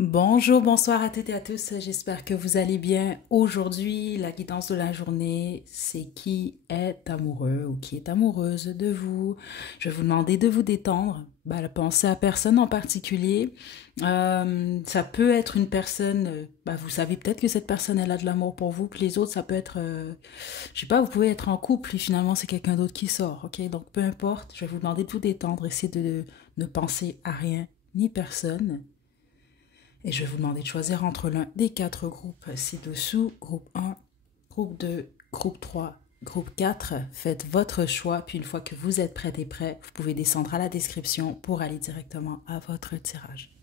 Bonjour, bonsoir à toutes et à tous. J'espère que vous allez bien. Aujourd'hui, la guidance de la journée, c'est qui est amoureux ou qui est amoureuse de vous. Je vais vous demander de vous détendre. Pensez à personne en particulier. Ça peut être une personne, vous savez peut-être que cette personne, elle a de l'amour pour vous, puis les autres, ça peut être, je sais pas, vous pouvez être en couple, et finalement, c'est quelqu'un d'autre qui sort, ok? Donc, peu importe, je vais vous demander de vous détendre, essayez de ne penser à rien ni personne. Et je vais vous demander de choisir entre l'un des quatre groupes ci-dessous. Groupe 1, groupe 2, groupe 3, groupe 4. Faites votre choix, puis une fois que vous êtes prêt et prêt, vous pouvez descendre à la description pour aller directement à votre tirage.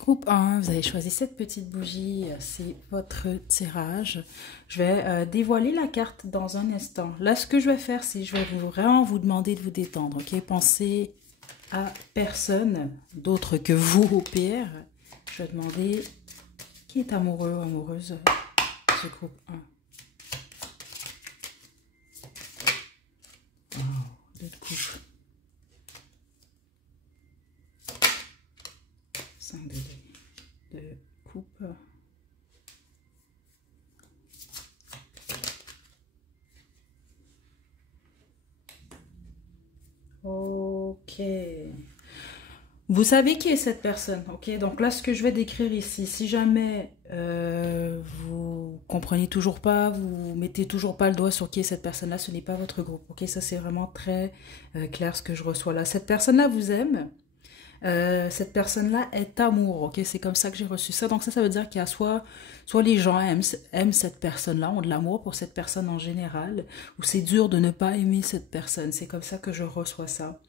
Groupe 1, vous avez choisi cette petite bougie, c'est votre tirage. Je vais dévoiler la carte dans un instant. Là, ce que je vais faire, c'est je vais vraiment vous demander de vous détendre, ok? Pensez à personne d'autre que vous au pire. Je vais demander qui est amoureux ou amoureuse de ce groupe 1. Wow, deux coupes. 5 de dés. Deux coupes. Ok. Vous savez qui est cette personne, ok? Donc là, ce que je vais décrire ici, si jamais vous comprenez toujours pas, vous mettez toujours pas le doigt sur qui est cette personne-là, ce n'est pas votre groupe, ok? Ça, c'est vraiment très clair ce que je reçois là. Cette personne-là vous aime. Cette personne-là est amour, ok? C'est comme ça que j'ai reçu ça. Donc ça veut dire qu'il y a soit les gens aiment cette personne-là, ont de l'amour pour cette personne en général, ou c'est dur de ne pas aimer cette personne. C'est comme ça que je reçois ça.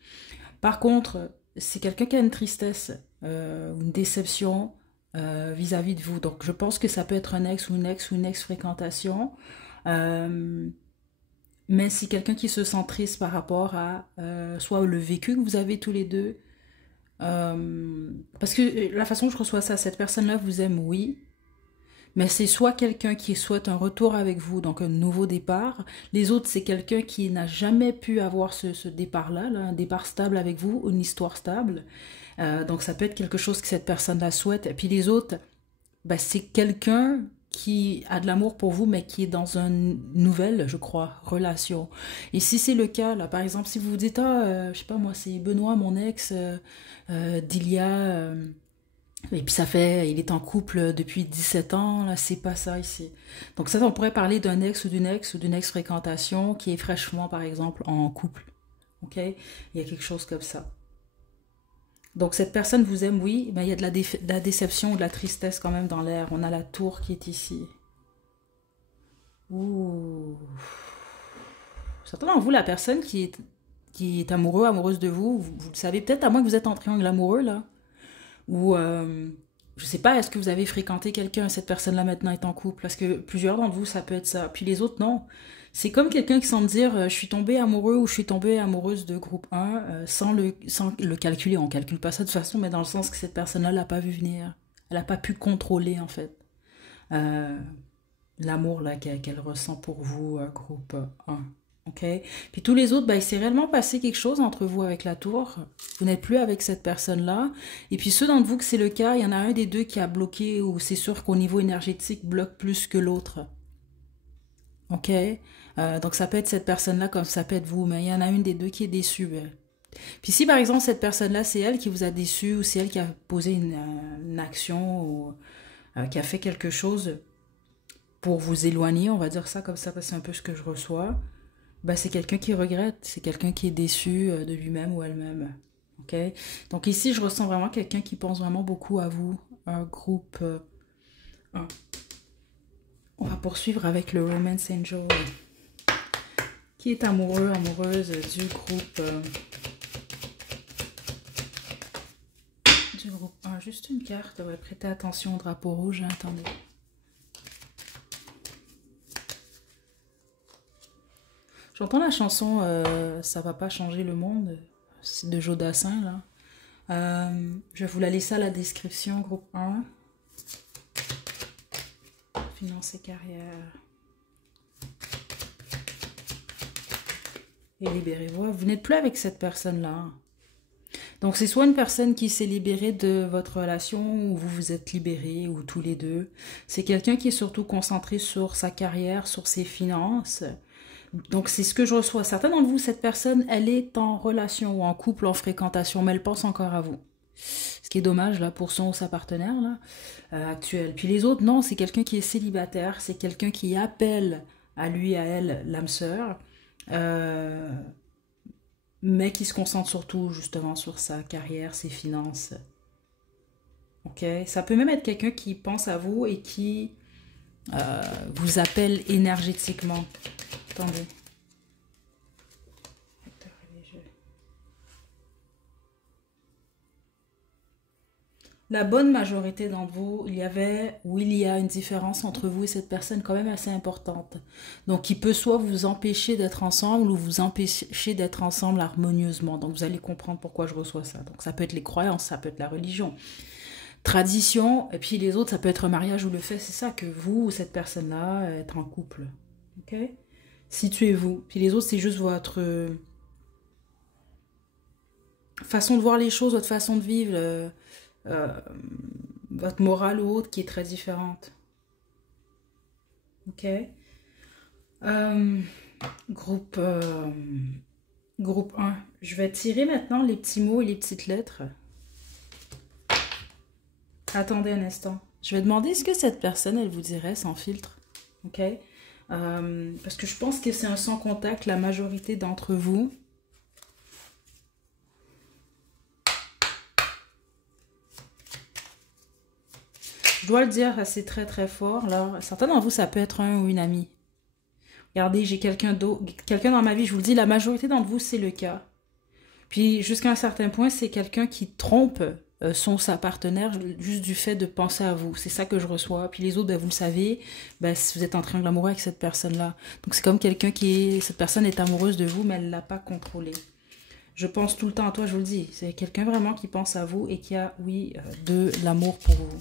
Par contre, c'est quelqu'un qui a une tristesse, une déception vis-à-vis de vous. Donc je pense que ça peut être un ex ou une ex-fréquentation. Mais c'est quelqu'un qui se sent triste par rapport à soit le vécu que vous avez tous les deux, parce que la façon que je reçois ça, cette personne-là vous aime, oui, mais c'est soit quelqu'un qui souhaite un retour avec vous, donc un nouveau départ. Les autres, c'est quelqu'un qui n'a jamais pu avoir ce départ-là, là, un départ stable avec vous, une histoire stable. Donc ça peut être quelque chose que cette personne-là souhaite. Et puis les autres, c'est quelqu'un qui a de l'amour pour vous, mais qui est dans une nouvelle, je crois, relation. Et si c'est le cas, là, par exemple, si vous vous dites, je sais pas moi, c'est Benoît, mon ex, d'il y a... et puis ça fait, il est en couple depuis 17 ans, là, c'est pas ça ici. Donc ça, on pourrait parler d'un ex ou d'une ex-fréquentation qui est fraîchement, par exemple, en couple. Ok? Il y a quelque chose comme ça. Donc cette personne vous aime, oui, mais il y a de la déception ou de la tristesse quand même dans l'air. On a la tour qui est ici. Ouh. Certainement, vous, la personne qui est amoureux, amoureuse de vous, vous le savez peut-être, à moins que vous êtes en triangle amoureux, là. Ou, je sais pas, est-ce que vous avez fréquenté quelqu'un, cette personne-là maintenant est en couple? Parce que plusieurs d'entre vous, ça peut être ça. Puis les autres, non. C'est comme quelqu'un qui semble dire je suis tombée amoureux ou je suis tombée amoureuse de groupe 1 sans le calculer. On calcule pas ça de toute façon, mais dans le sens que cette personne-là l'a pas vu venir. Elle n'a pas pu contrôler, en fait, euh, l'amour là qu'elle ressent pour vous, groupe 1. Ok. Puis tous les autres, il s'est réellement passé quelque chose entre vous avec la tour. Vous n'êtes plus avec cette personne-là. Et puis ceux d'entre vous que c'est le cas, il y en a un des deux qui a bloqué ou c'est sûr qu'au niveau énergétique bloque plus que l'autre. Ok. Donc ça peut être cette personne-là comme ça peut être vous, mais il y en a une des deux qui est déçue. Puis si par exemple cette personne-là, c'est elle qui vous a déçu ou c'est elle qui a posé une action ou qui a fait quelque chose pour vous éloigner, on va dire ça comme ça, parce que c'est un peu ce que je reçois, c'est quelqu'un qui regrette, c'est quelqu'un qui est déçu de lui-même ou elle-même. Ok. Donc ici, je ressens vraiment quelqu'un qui pense vraiment beaucoup à vous, un groupe 1. On va poursuivre avec le Romance Angel, qui est amoureux, amoureuse du groupe 1. Juste une carte, ouais, prêtez attention au drapeau rouge, hein, attendez. J'entends la chanson Ça va pas changer le monde, c'est de Joe Dassin, là. Je vais vous la laisser à la description, groupe 1. Finance et carrière. Et libérez-vous. Vous n'êtes plus avec cette personne-là. Donc, c'est soit une personne qui s'est libérée de votre relation ou vous vous êtes libérés ou tous les deux. C'est quelqu'un qui est surtout concentré sur sa carrière, sur ses finances. Donc, c'est ce que je reçois. Certains d'entre vous, cette personne, elle est en relation ou en couple, en fréquentation, mais elle pense encore à vous. Ce qui est dommage, là, pour son ou sa partenaire, là, actuel. Puis les autres, non, c'est quelqu'un qui est célibataire. C'est quelqu'un qui appelle à lui, à elle, l'âme sœur. Mais qui se concentre surtout justement sur sa carrière, ses finances. Ok? Ça peut même être quelqu'un qui pense à vous et qui vous appelle énergétiquement. Attendez. La bonne majorité d'entre vous, il y a une différence entre vous et cette personne quand même assez importante. Donc, qui peut soit vous empêcher d'être ensemble ou vous empêcher d'être ensemble harmonieusement. Donc, vous allez comprendre pourquoi je reçois ça. Donc, ça peut être les croyances, ça peut être la religion, tradition, et puis les autres, ça peut être un mariage ou le fait, c'est ça, que vous ou cette personne-là, être en couple. Ok? Situez-vous. Puis les autres, c'est juste votre façon de voir les choses, votre façon de vivre. Votre morale ou autre qui est très différente. Ok. Groupe 1. Je vais tirer maintenant les petits mots et les petites lettres. Attendez un instant. Je vais demander est-ce que cette personne, elle vous dirait sans filtre. Ok. Parce que je pense que c'est un sans contact, la majorité d'entre vous. Je dois le dire, c'est très très fort. Là, certains d'entre vous, ça peut être un ou une amie. Regardez, j'ai quelqu'un dans ma vie, je vous le dis, la majorité d'entre vous, c'est le cas. Puis jusqu'à un certain point, c'est quelqu'un qui trompe son ou sa partenaire juste du fait de penser à vous. C'est ça que je reçois. Puis les autres, ben, vous le savez, ben, vous êtes en triangle amoureux avec cette personne-là. Donc c'est comme quelqu'un cette personne est amoureuse de vous, mais elle ne l'a pas contrôlé. Je pense tout le temps à toi, je vous le dis. C'est quelqu'un vraiment qui pense à vous et qui a, oui, de l'amour pour vous.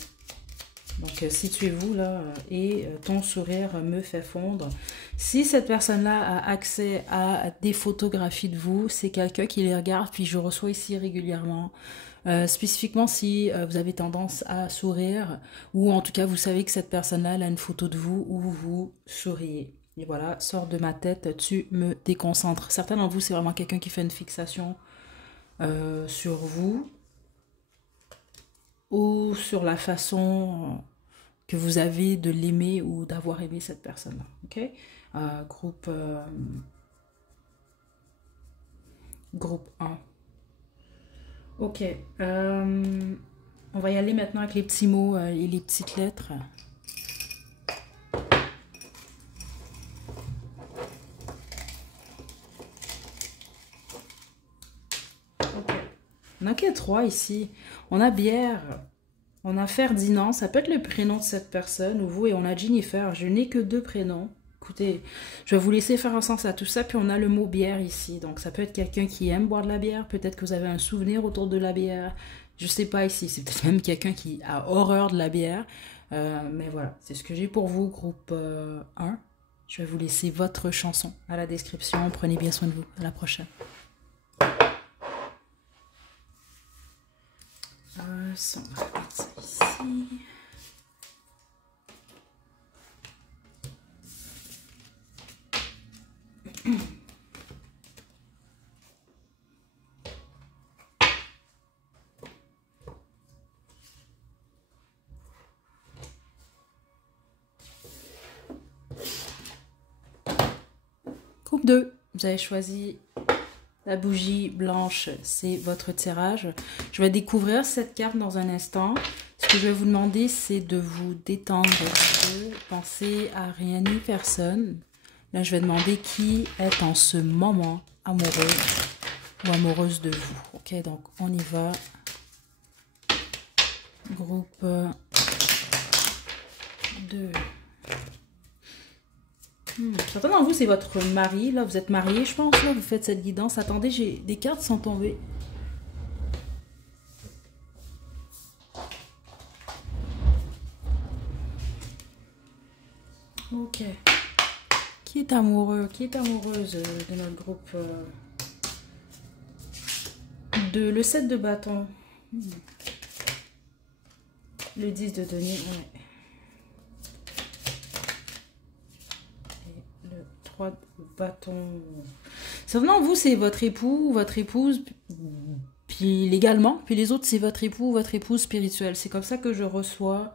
Donc, situez-vous là et ton sourire me fait fondre. Si cette personne-là a accès à des photographies de vous, c'est quelqu'un qui les regarde, puis je reçois ici régulièrement. Spécifiquement si vous avez tendance à sourire, ou en tout cas vous savez que cette personne-là elle a une photo de vous où vous souriez. Et voilà, sors de ma tête, tu me déconcentres. Certains d'entre vous, c'est vraiment quelqu'un qui fait une fixation sur vous, ou sur la façon que vous avez de l'aimer ou d'avoir aimé cette personne-là. Ok? Groupe 1. Ok. On va y aller maintenant avec les petits mots et les petites lettres. Ok. On n'a que 3 ici. On a bière. On a Ferdinand, ça peut être le prénom de cette personne, ou vous, et on a Jennifer. Je n'ai que 2 prénoms. Écoutez, je vais vous laisser faire un sens à tout ça, puis on a le mot bière ici. Donc ça peut être quelqu'un qui aime boire de la bière, peut-être que vous avez un souvenir autour de la bière. Je sais pas ici, c'est peut-être même quelqu'un qui a horreur de la bière. Mais voilà, c'est ce que j'ai pour vous, groupe 1. Je vais vous laisser votre chanson à la description. Prenez bien soin de vous. À la prochaine. Ça, on va mettre ça ici. Groupe 2, vous avez choisi la bougie blanche, c'est votre tirage. Je vais découvrir cette carte dans un instant. Ce que je vais vous demander, c'est de vous détendre, de penser à rien ni personne. Là, je vais demander qui est en ce moment amoureux ou amoureuse de vous. Ok, donc on y va. Groupe 2. Certains d'entre vous, c'est votre mari, là. Vous êtes marié, je pense, là. Vous faites cette guidance. Attendez, j'ai des cartes sont tombées. Ok. Qui est amoureux? Qui est amoureuse de notre groupe de le 7 de bâton. Le 10 de denier, ouais. Et le 3 de bâton. Certainement, vous, c'est votre époux ou votre épouse, puis légalement, puis les autres, c'est votre époux ou votre épouse spirituelle. C'est comme ça que je reçois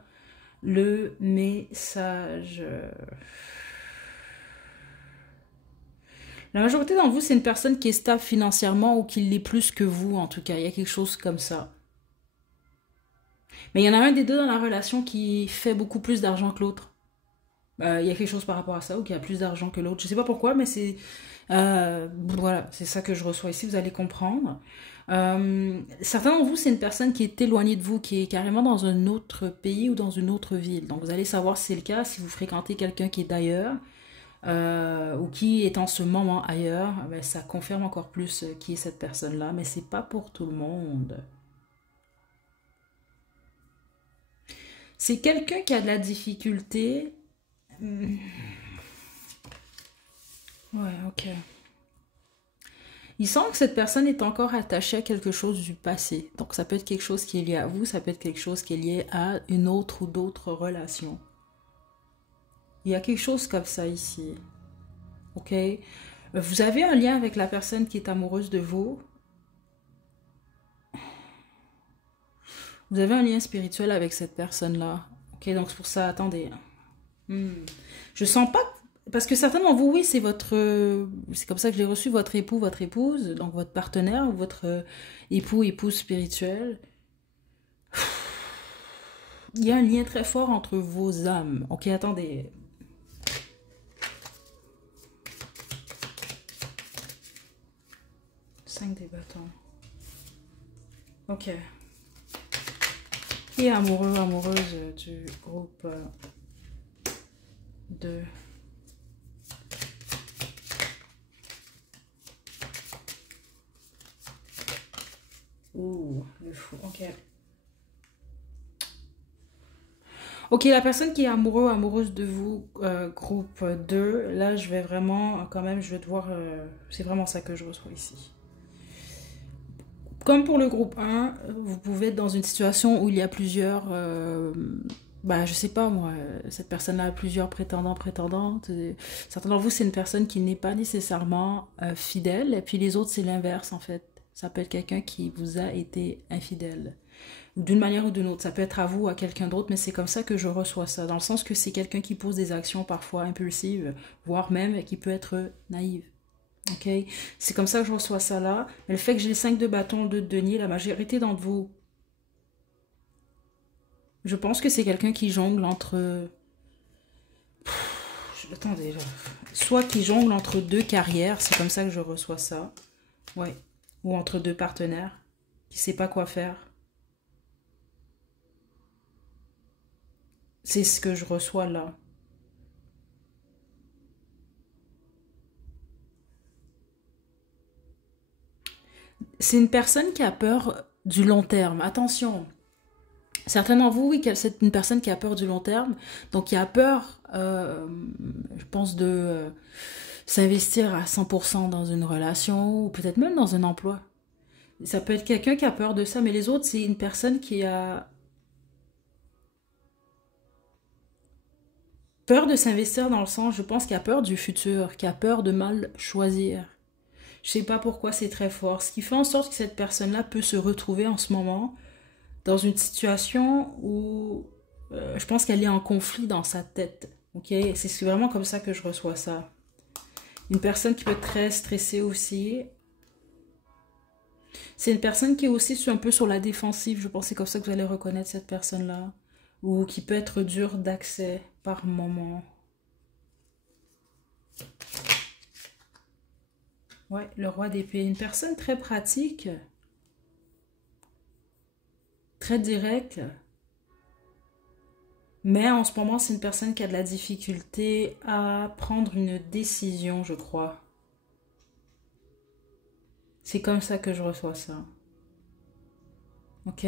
le message. La majorité d'entre vous, c'est une personne qui est stable financièrement ou qui l'est plus que vous, en tout cas. Il y a quelque chose comme ça. Mais il y en a un des deux dans la relation qui fait beaucoup plus d'argent que l'autre. Il y a quelque chose par rapport à ça, ou qui a plus d'argent que l'autre. Je sais pas pourquoi, mais c'est... voilà, c'est ça que je reçois ici, vous allez comprendre. Certains d'entre vous, c'est une personne qui est éloignée de vous, qui est carrément dans un autre pays ou dans une autre ville. Donc vous allez savoir si c'est le cas, si vous fréquentez quelqu'un qui est d'ailleurs, ou qui est en ce moment ailleurs, ben, ça confirme encore plus qui est cette personne-là, mais c'est pas pour tout le monde. C'est quelqu'un qui a de la difficulté. Ouais, ok. Il semble que cette personne est encore attachée à quelque chose du passé. Donc ça peut être quelque chose qui est lié à vous, ça peut être quelque chose qui est lié à une autre ou d'autres relations. Il y a quelque chose comme ça ici. Ok? Vous avez un lien avec la personne qui est amoureuse de vous. Vous avez un lien spirituel avec cette personne-là. Ok, donc c'est pour ça, attendez. Je sens pas... Parce que certainement, vous, oui, c'est votre... C'est comme ça que je l'ai reçu, votre époux, votre épouse, donc votre partenaire, ou votre époux, épouse spirituelle. Il y a un lien très fort entre vos âmes. Ok, attendez. Cinq des bâtons. Ok. Qui est amoureux, amoureuse du groupe 2. Ouh, le fou. Ok. Ok, la personne qui est amoureux, amoureuse de vous, groupe 2, là, je vais vraiment, quand même, je vais devoir... c'est vraiment ça que je reçois ici. Comme pour le groupe 1, vous pouvez être dans une situation où il y a plusieurs... bah, je sais pas, moi, cette personne-là a plusieurs prétendants, prétendantes. Certains d'entre vous, c'est une personne qui n'est pas nécessairement fidèle, et puis les autres, c'est l'inverse, en fait. Ça peut être quelqu'un qui vous a été infidèle. D'une manière ou d'une autre. Ça peut être à vous ou à quelqu'un d'autre, mais c'est comme ça que je reçois ça. Dans le sens que c'est quelqu'un qui pose des actions parfois impulsives, voire même qui peut être naïve. Ok? C'est comme ça que je reçois ça là. Mais le fait que j'ai les 5 de bâton, le 2 de denier, la majorité d'entre vous, je pense que c'est quelqu'un qui jongle entre... Attendez, là. Soit qui jongle entre deux carrières, c'est comme ça que je reçois ça. Ouais. Ou entre deux partenaires, qui ne sait pas quoi faire. C'est ce que je reçois là. C'est une personne qui a peur du long terme. Attention. Certains d'entre vous, oui, c'est une personne qui a peur du long terme. Donc, qui a peur, je pense, de s'investir à 100% dans une relation ou peut-être même dans un emploi. Ça peut être quelqu'un qui a peur de ça, mais les autres, c'est une personne qui a peur de s'investir dans le sens, je pense, qui a peur du futur, qui a peur de mal choisir. Je sais pas pourquoi c'est très fort. Ce qui fait en sorte que cette personne-là peut se retrouver en ce moment dans une situation où je pense qu'elle est en conflit dans sa tête. Ok, c'est vraiment comme ça que je reçois ça. Une personne qui peut être très stressée aussi. C'est une personne qui est aussi un peu sur la défensive. Je pense que c'est comme ça que vous allez reconnaître cette personne-là. Ou qui peut être dure d'accès par moment. Ouais, le roi d'épée. Une personne très pratique. Très directe. Mais en ce moment, c'est une personne qui a de la difficulté à prendre une décision, je crois. C'est comme ça que je reçois ça. Ok?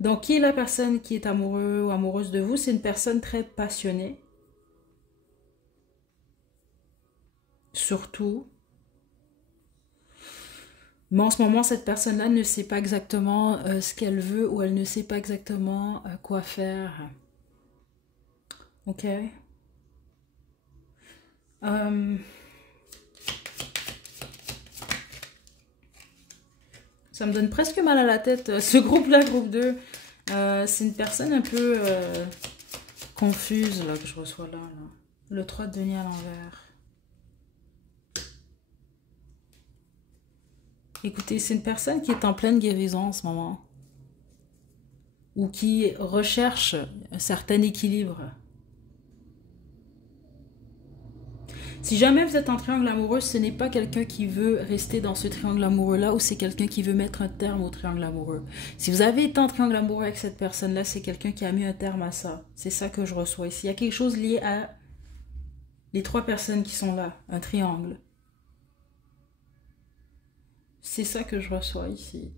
Donc, qui est la personne qui est amoureux ou amoureuse de vous? C'est une personne très passionnée, surtout. Mais en ce moment, cette personne-là ne sait pas exactement ce qu'elle veut ou elle ne sait pas exactement quoi faire. Ok? Euh, Ça me donne presque mal à la tête, ce groupe-là, groupe 2. C'est une personne un peu confuse là, que je reçois là. Le 3 de denier à l'envers. Écoutez, c'est une personne qui est en pleine guérison en ce moment. Ou qui recherche un certain équilibre. Si jamais vous êtes en triangle amoureux, ce n'est pas quelqu'un qui veut rester dans ce triangle amoureux-là ou c'est quelqu'un qui veut mettre un terme au triangle amoureux. Si vous avez été en triangle amoureux avec cette personne-là, c'est quelqu'un qui a mis un terme à ça. C'est ça que je reçois ici. Il y a quelque chose lié à les 3 personnes qui sont là, un triangle. C'est ça que je reçois ici.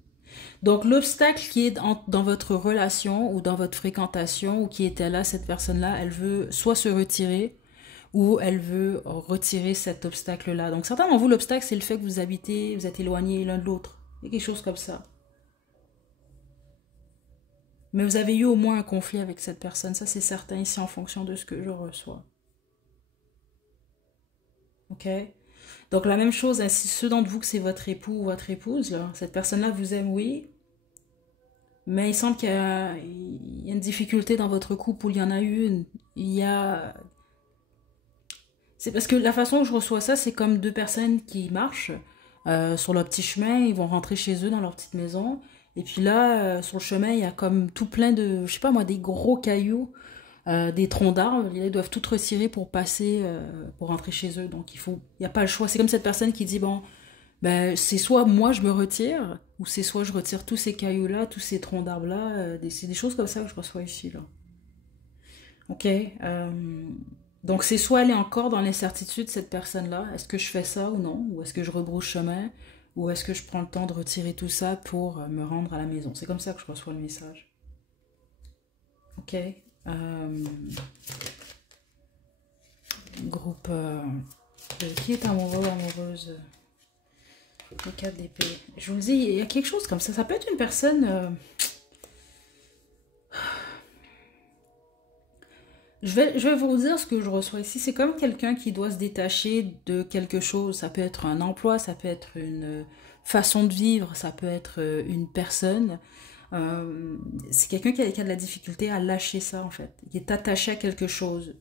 Donc l'obstacle qui est dans votre relation ou dans votre fréquentation ou qui était là, cette personne-là, elle veut soit se retirer ou elle veut retirer cet obstacle-là. Donc certains d'entre vous, l'obstacle, c'est le fait que vous habitez, vous êtes éloignés l'un de l'autre. Il y a quelque chose comme ça. Mais vous avez eu au moins un conflit avec cette personne, ça c'est certain ici en fonction de ce que je reçois. Ok? Donc la même chose, hein, si ceux d'entre vous que c'est votre époux ou votre épouse, là, cette personne-là vous aime, oui, mais il semble qu'il y a une difficulté dans votre couple, ou il y en a eu une. Il y a... C'est parce que la façon dont je reçois ça, c'est comme 2 personnes qui marchent sur leur petit chemin, ils vont rentrer chez eux dans leur petite maison, et puis là, sur le chemin, il y a comme tout plein de, je sais pas moi, des gros cailloux, des troncs d'arbres, ils doivent tout retirer pour passer, pour rentrer chez eux, donc il n'y a pas le choix. C'est comme cette personne qui dit, bon, ben, c'est soit moi je me retire, ou c'est soit je retire tous ces cailloux-là, tous ces troncs d'arbres-là. C'est des choses comme ça que je reçois ici, là. Ok. Donc c'est soit elle est encore dans l'incertitude, cette personne-là. Est-ce que je fais ça ou non? Ou est-ce que je rebrousse chemin? Ou est-ce que je prends le temps de retirer tout ça pour me rendre à la maison? C'est comme ça que je reçois le message. Ok. Groupe de qui est amoureux, amoureuse? Le 4 d'épée. Je vous dis, il y a quelque chose comme ça. Ça peut être une personne... Je vais vous dire ce que je reçois ici. C'est comme quelqu'un qui doit se détacher de quelque chose. Ça peut être un emploi, ça peut être une façon de vivre, ça peut être une personne. C'est quelqu'un qui a de la difficulté à lâcher ça, en fait. Qui est attaché à quelque chose.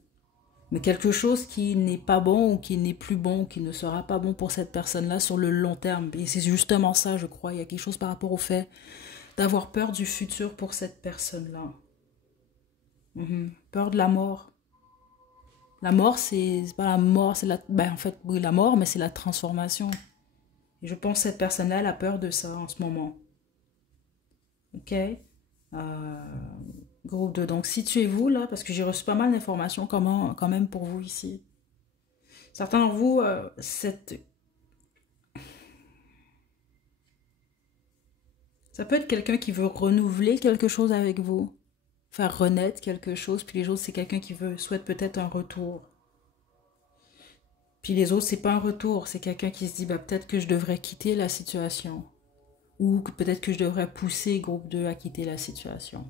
Mais quelque chose qui n'est pas bon ou qui n'est plus bon, ou qui ne sera pas bon pour cette personne-là sur le long terme. Et c'est justement ça, je crois. Il y a quelque chose par rapport au fait d'avoir peur du futur pour cette personne-là. Peur de la mort. La mort, c'est pas la mort, c'est la... Ben, en fait, oui, la mort, mais c'est la transformation. Et je pense que cette personne-là, elle a peur de ça en ce moment. Ok? Groupe 2. Donc, situez-vous là, parce que j'ai reçu pas mal d'informations quand même pour vous ici. Certains d'entre vous, ça peut être quelqu'un qui veut renouveler quelque chose avec vous, faire renaître quelque chose, puis les autres, c'est quelqu'un qui souhaite peut-être un retour. Puis les autres, c'est pas un retour, c'est quelqu'un qui se dit, bah, peut-être que je devrais quitter la situation. Ou peut-être que je devrais pousser groupe 2 à quitter la situation.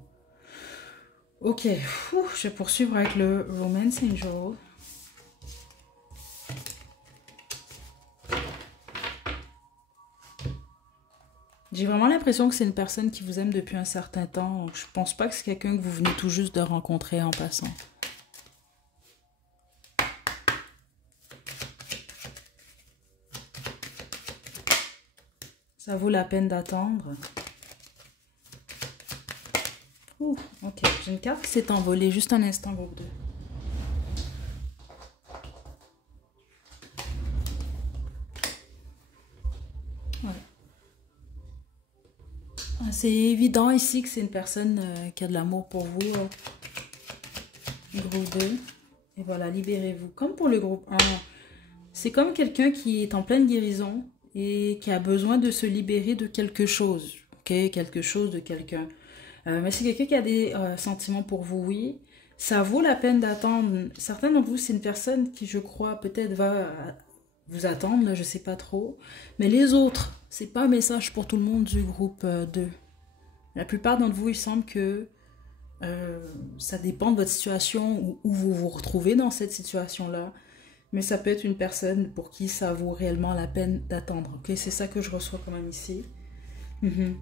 Ok, je vais poursuivre avec le Romance Angel. J'ai vraiment l'impression que c'est une personne qui vous aime depuis un certain temps. Donc je pense pas que c'est quelqu'un que vous venez tout juste de rencontrer en passant. Ça vaut la peine d'attendre. Ouh, ok. J'ai une carte qui s'est envolée. Juste un instant, groupe 2. Ouais. C'est évident ici que c'est une personne qui a de l'amour pour vous. Groupe 2. Et voilà, libérez-vous. Comme pour le groupe 1, c'est comme quelqu'un qui est en pleine guérison et qui a besoin de se libérer de quelque chose. Ok, quelque chose de quelqu'un. Mais c'est quelqu'un qui a des sentiments pour vous, oui. Ça vaut la peine d'attendre. Certains d'entre vous, c'est une personne qui, je crois, peut-être va vous attendre, là, je sais pas trop. Mais les autres, c'est pas un message pour tout le monde du groupe 2. La plupart d'entre vous, il semble que ça dépend de votre situation, où vous vous retrouvez dans cette situation-là. Mais ça peut être une personne pour qui ça vaut réellement la peine d'attendre. Ok, c'est ça que je reçois quand même ici. Mhm.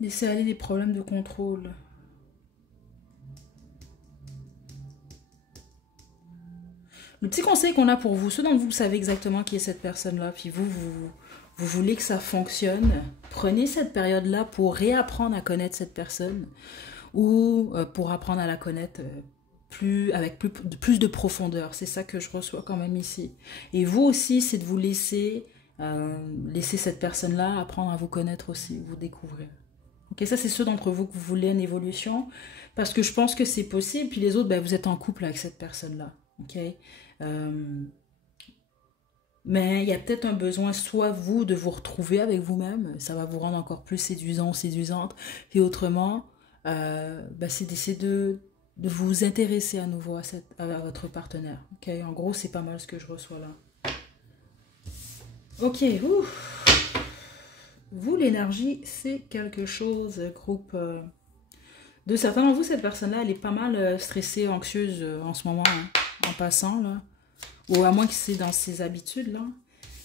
Laissez aller les problèmes de contrôle. Le petit conseil qu'on a pour vous, ceux d'entre vous, vous savez exactement qui est cette personne-là, puis vous voulez que ça fonctionne, prenez cette période-là pour réapprendre à connaître cette personne ou pour apprendre à la connaître avec plus de profondeur. C'est ça que je reçois quand même ici. Et vous aussi, c'est de vous laisser cette personne-là apprendre à vous connaître aussi, vous découvrir. Ok, ça c'est ceux d'entre vous que vous voulez une évolution, parce que je pense que c'est possible, puis les autres, ben, vous êtes en couple avec cette personne-là. Ok, mais il y a peut-être un besoin, soit vous, de vous retrouver avec vous-même, ça va vous rendre encore plus séduisant ou séduisante, et autrement, ben, c'est d'essayer de vous intéresser à nouveau à votre partenaire. Ok, en gros, c'est pas mal ce que je reçois là. Ok, vous, l'énergie, c'est quelque chose, groupe. De certains d'entre vous, cette personne-là, elle est pas mal stressée, anxieuse en ce moment, hein, en passant, là. Ou à moins que c'est dans ses habitudes, là.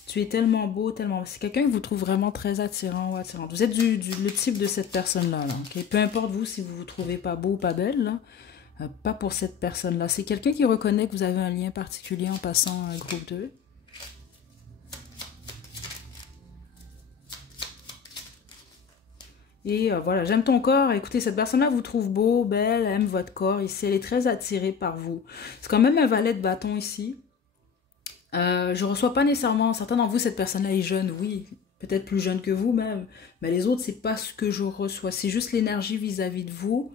Tu es tellement beau, tellement... C'est quelqu'un qui vous trouve vraiment très attirant ou attirante. Vous êtes le type de cette personne-là, là. Okay? Peu importe vous si vous vous trouvez pas beau ou pas belle, là. Pas pour cette personne-là. C'est quelqu'un qui reconnaît que vous avez un lien particulier en passant groupe 2. Et voilà, j'aime ton corps. Écoutez, cette personne-là vous trouve beau, belle, elle aime votre corps ici. Elle est très attirée par vous. C'est quand même un valet de bâton ici. Je reçois pas nécessairement, certains d'entre vous, cette personne-là est jeune, oui, peut-être plus jeune que vous même, mais les autres, c'est pas ce que je reçois. C'est juste l'énergie vis-à-vis de vous.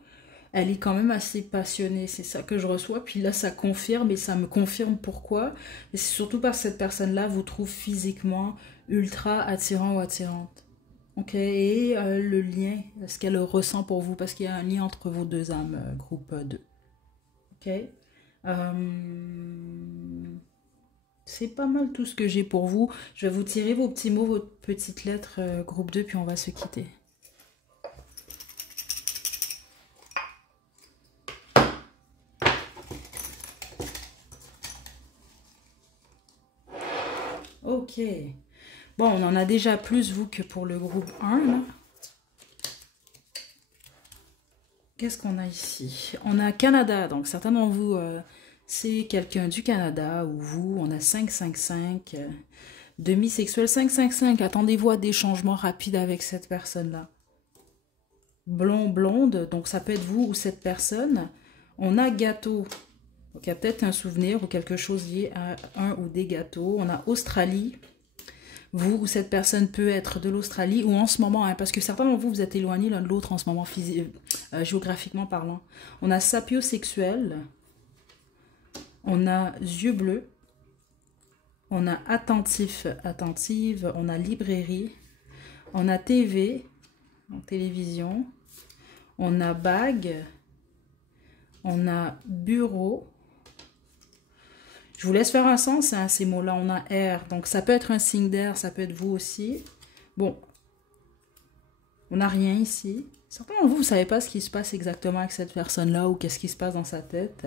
Elle est quand même assez passionnée, c'est ça que je reçois. Puis là, ça confirme et ça me confirme pourquoi. Mais c'est surtout parce que cette personne-là vous trouve physiquement ultra attirant ou attirante. Ok, et le lien, ce qu'elle ressent pour vous, parce qu'il y a un lien entre vos deux âmes, groupe 2. Ok. C'est pas mal tout ce que j'ai pour vous. Je vais vous tirer vos petits mots, vos petites lettres, groupe 2, puis on va se quitter. Ok. Bon, on en a déjà plus, vous, que pour le groupe 1, là. Qu'est-ce qu'on a ici? On a Canada, donc certains d'entre vous, c'est quelqu'un du Canada, ou vous, on a 555, demi-sexuel 555. Attendez-vous à des changements rapides avec cette personne-là. Blond, blonde, donc ça peut être vous ou cette personne. On a gâteau, donc il y a peut-être un souvenir ou quelque chose lié à un ou des gâteaux. On a Australie. Vous ou cette personne peut être de l'Australie ou en ce moment, hein, parce que certains d'entre vous, vous êtes éloignés l'un de l'autre en ce moment, géographiquement parlant. On a sapiosexuel, on a yeux bleus, on a attentif, attentive, on a librairie, on a TV, donc télévision, on a bague, on a bureau. Je vous laisse faire un sens, hein, ces mots-là. On a air, donc ça peut être un signe d'air, ça peut être vous aussi. Bon, on n'a rien ici. Certains d'entre vous, vous ne savez pas ce qui se passe exactement avec cette personne-là ou qu'est-ce qui se passe dans sa tête.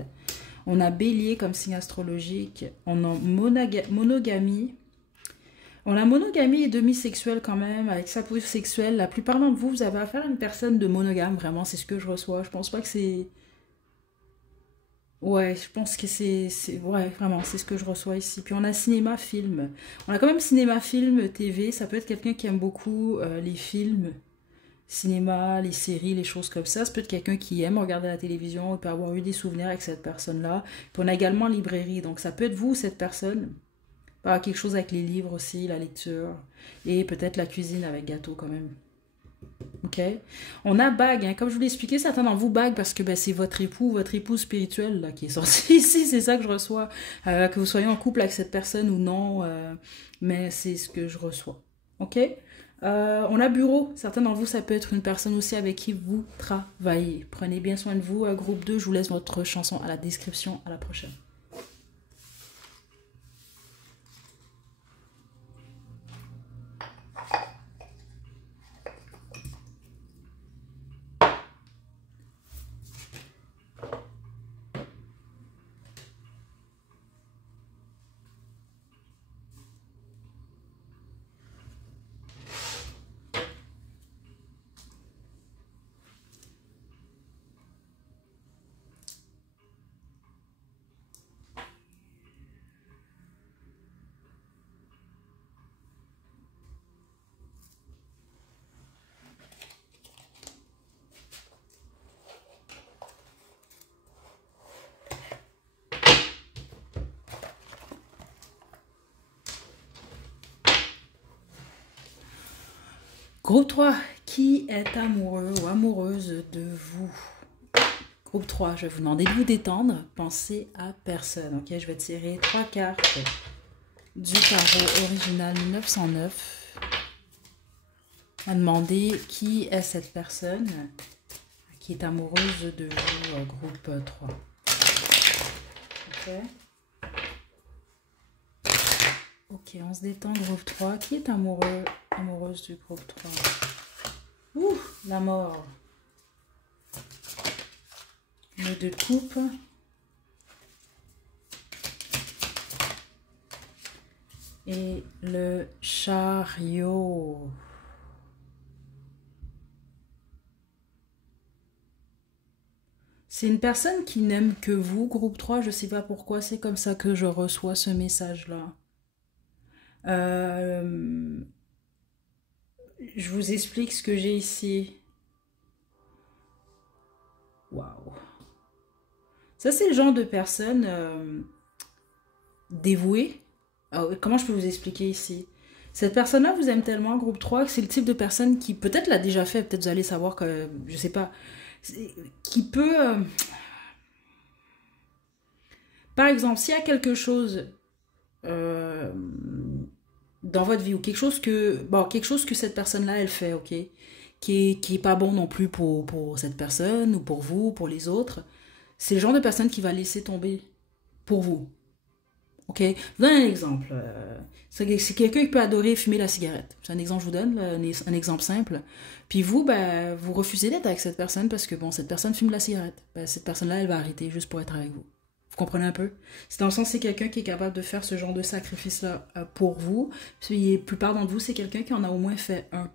On a bélier comme signe astrologique. On a monogamie. On a monogamie et demi-sexuelle quand même, avec sapiosexuel. La plupart d'entre vous, vous avez affaire à une personne de monogame, vraiment, c'est ce que je reçois. Je pense pas que c'est... Ouais, je pense que c'est... Ouais, vraiment, c'est ce que je reçois ici. Puis on a cinéma, film. On a quand même cinéma, film, TV. Ça peut être quelqu'un qui aime beaucoup les films, cinéma, les séries, les choses comme ça. Ça peut être quelqu'un qui aime regarder la télévision. Il peut avoir eu des souvenirs avec cette personne-là. Puis on a également librairie. Donc ça peut être vous, cette personne. Quelque chose avec les livres aussi, la lecture. Et peut-être la cuisine avec gâteau quand même. OK? On a bague, hein. Comme je vous l'ai expliqué, certains d'entre vous bague parce que ben, c'est votre époux, votre épouse spirituelle là, qui est sorti ici. C'est ça que je reçois. Que vous soyez en couple avec cette personne ou non, mais c'est ce que je reçois. OK? On a bureau. Certains d'entre vous, ça peut être une personne aussi avec qui vous travaillez. Prenez bien soin de vous. Groupe 2, je vous laisse votre chanson à la description. À la prochaine. Groupe 3, qui est amoureux ou amoureuse de vous? Groupe 3, je vais vous demander de vous détendre. Pensez à personne. Ok, je vais tirer 3 cartes du tarot original 1909. On va demander qui est cette personne qui est amoureuse de vous, groupe 3. Ok. Ok, on se détend, groupe 3. Qui est amoureux, amoureuse du groupe 3? Ouh, la mort. Le 2 de coupe. Et le chariot. C'est une personne qui n'aime que vous, groupe 3. Je ne sais pas pourquoi, c'est comme ça que je reçois ce message-là. Je vous explique ce que j'ai ici. Waouh. Ça, c'est le genre de personne dévouée. Comment je peux vous expliquer ici? Cette personne-là vous aime tellement, groupe 3, que c'est le type de personne qui, peut-être l'a déjà fait, peut-être vous allez savoir que, je sais pas, qui peut... par exemple, s'il y a quelque chose dans votre vie ou quelque chose que cette personne-là, elle fait, ok, qui est pas bon non plus pour cette personne ou pour vous, pour les autres, c'est le genre de personne qui va laisser tomber pour vous. Ok, je vous donne un exemple. C'est quelqu'un qui peut adorer fumer la cigarette. C'est un exemple que je vous donne, là, un exemple simple. Puis vous, ben, vous refusez d'être avec cette personne parce que bon, cette personne fume la cigarette. Ben, cette personne-là, elle va arrêter juste pour être avec vous. Vous comprenez un peu? C'est dans le sens c'est quelqu'un qui est capable de faire ce genre de sacrifice-là pour vous. Puis la plupart d'entre vous, c'est quelqu'un qui en a au moins fait un.